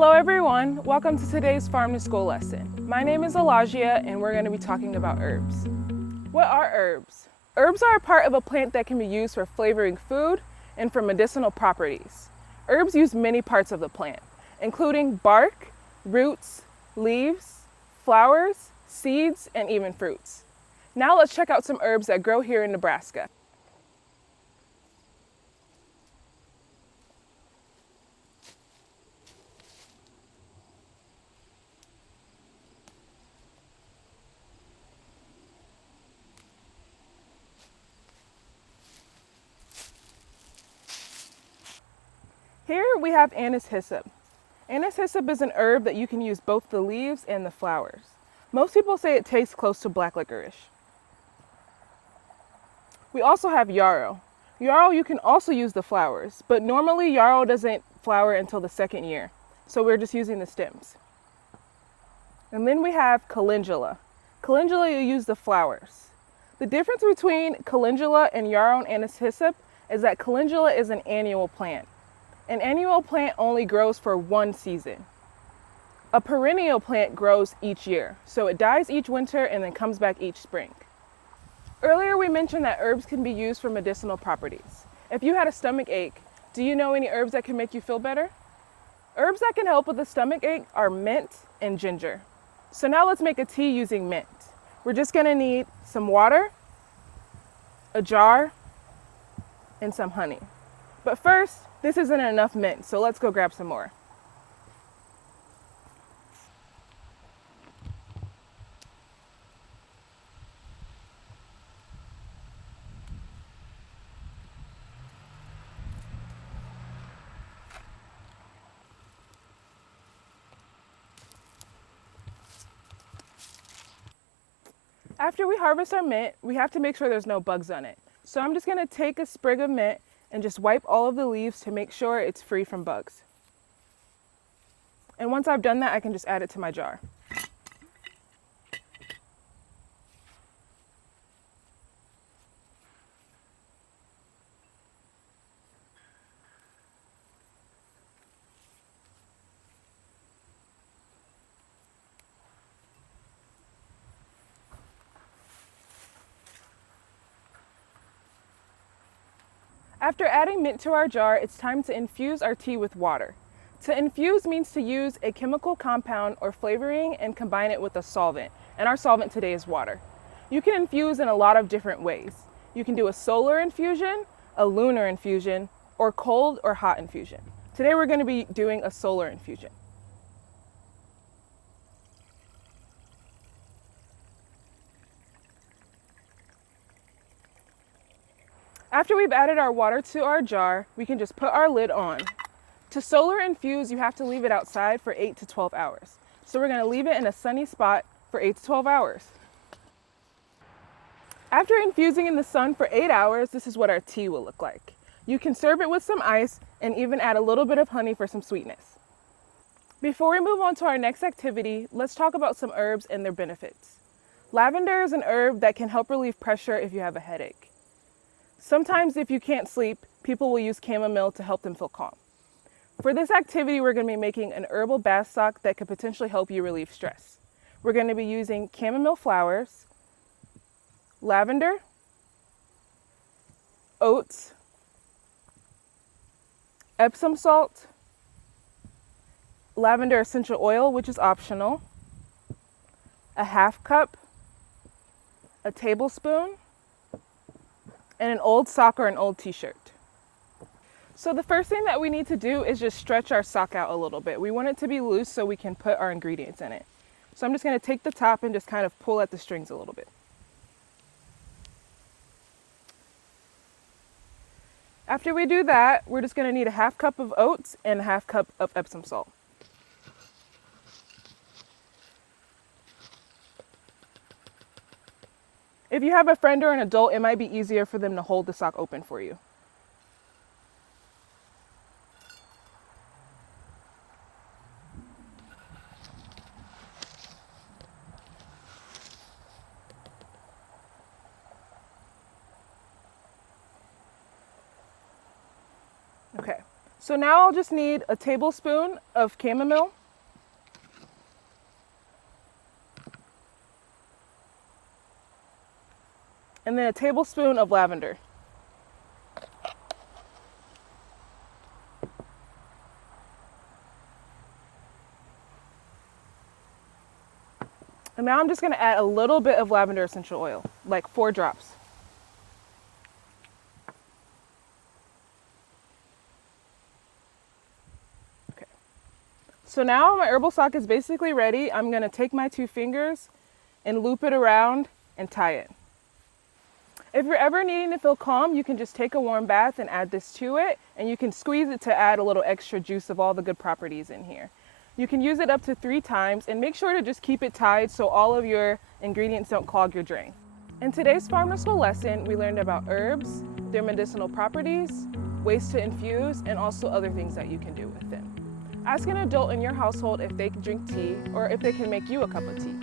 Hello everyone, welcome to today's Farm to School lesson. My name is Elijah and we're going to be talking about herbs. What are herbs? Herbs are a part of a plant that can be used for flavoring food and for medicinal properties. Herbs use many parts of the plant, including bark, roots, leaves, flowers, seeds, and even fruits. Now let's check out some herbs that grow here in Nebraska. Here we have anise hyssop. Anise hyssop is an herb that you can use both the leaves and the flowers. Most people say it tastes close to black licorice. We also have yarrow. Yarrow, you can also use the flowers, but normally yarrow doesn't flower until the second year, so we're just using the stems. And then we have calendula. Calendula, you use the flowers. The difference between calendula and yarrow and anise hyssop is that calendula is an annual plant. An annual plant only grows for one season. A perennial plant grows each year, so it dies each winter and then comes back each spring. Earlier we mentioned that herbs can be used for medicinal properties. If you had a stomach ache, do you know any herbs that can make you feel better? Herbs that can help with a stomach ache are mint and ginger. So now let's make a tea using mint. We're just gonna need some water, a jar, and some honey. But first, this isn't enough mint, so let's go grab some more. After we harvest our mint, we have to make sure there's no bugs on it. So I'm just gonna take a sprig of mint and just wipe all of the leaves to make sure it's free from bugs. And once I've done that, I can just add it to my jar. After adding mint to our jar, it's time to infuse our tea with water. To infuse means to use a chemical compound or flavoring and combine it with a solvent, and our solvent today is water. You can infuse in a lot of different ways. You can do a solar infusion, a lunar infusion, or cold or hot infusion. Today we're going to be doing a solar infusion. After we've added our water to our jar, we can just put our lid on. To solar infuse, you have to leave it outside for 8 to 12 hours. So we're going to leave it in a sunny spot for 8 to 12 hours. After infusing in the sun for 8 hours, this is what our tea will look like. You can serve it with some ice and even add a little bit of honey for some sweetness. Before we move on to our next activity, let's talk about some herbs and their benefits. Lavender is an herb that can help relieve pressure if you have a headache. Sometimes if you can't sleep, people will use chamomile to help them feel calm. For this activity, we're going to be making an herbal bath sock that could potentially help you relieve stress. We're going to be using chamomile flowers, lavender, oats, Epsom salt, lavender essential oil, which is optional, a half cup, a tablespoon, and an old sock or an old t-shirt. So the first thing that we need to do is just stretch our sock out a little bit. We want it to be loose so we can put our ingredients in it. So I'm just going to take the top and just kind of pull at the strings a little bit. After we do that, we're just going to need a half cup of oats and a half cup of Epsom salt. If you have a friend or an adult, it might be easier for them to hold the sock open for you. Okay, So now I'll just need a tablespoon of chamomile, and then a tablespoon of lavender. And now I'm just going to add a little bit of lavender essential oil, like 4 drops. Okay. So now my herbal sock is basically ready. I'm going to take my 2 fingers and loop it around and tie it. If you're ever needing to feel calm, you can just take a warm bath and add this to it, and you can squeeze it to add a little extra juice of all the good properties in here. You can use it up to 3 times, and make sure to just keep it tied so all of your ingredients don't clog your drain. In today's Farmer School lesson, we learned about herbs, their medicinal properties, ways to infuse, and also other things that you can do with them. Ask an adult in your household if they can drink tea or if they can make you a cup of tea.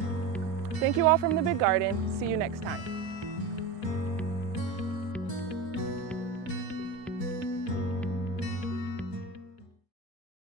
Thank you all from the Big Garden. See you next time.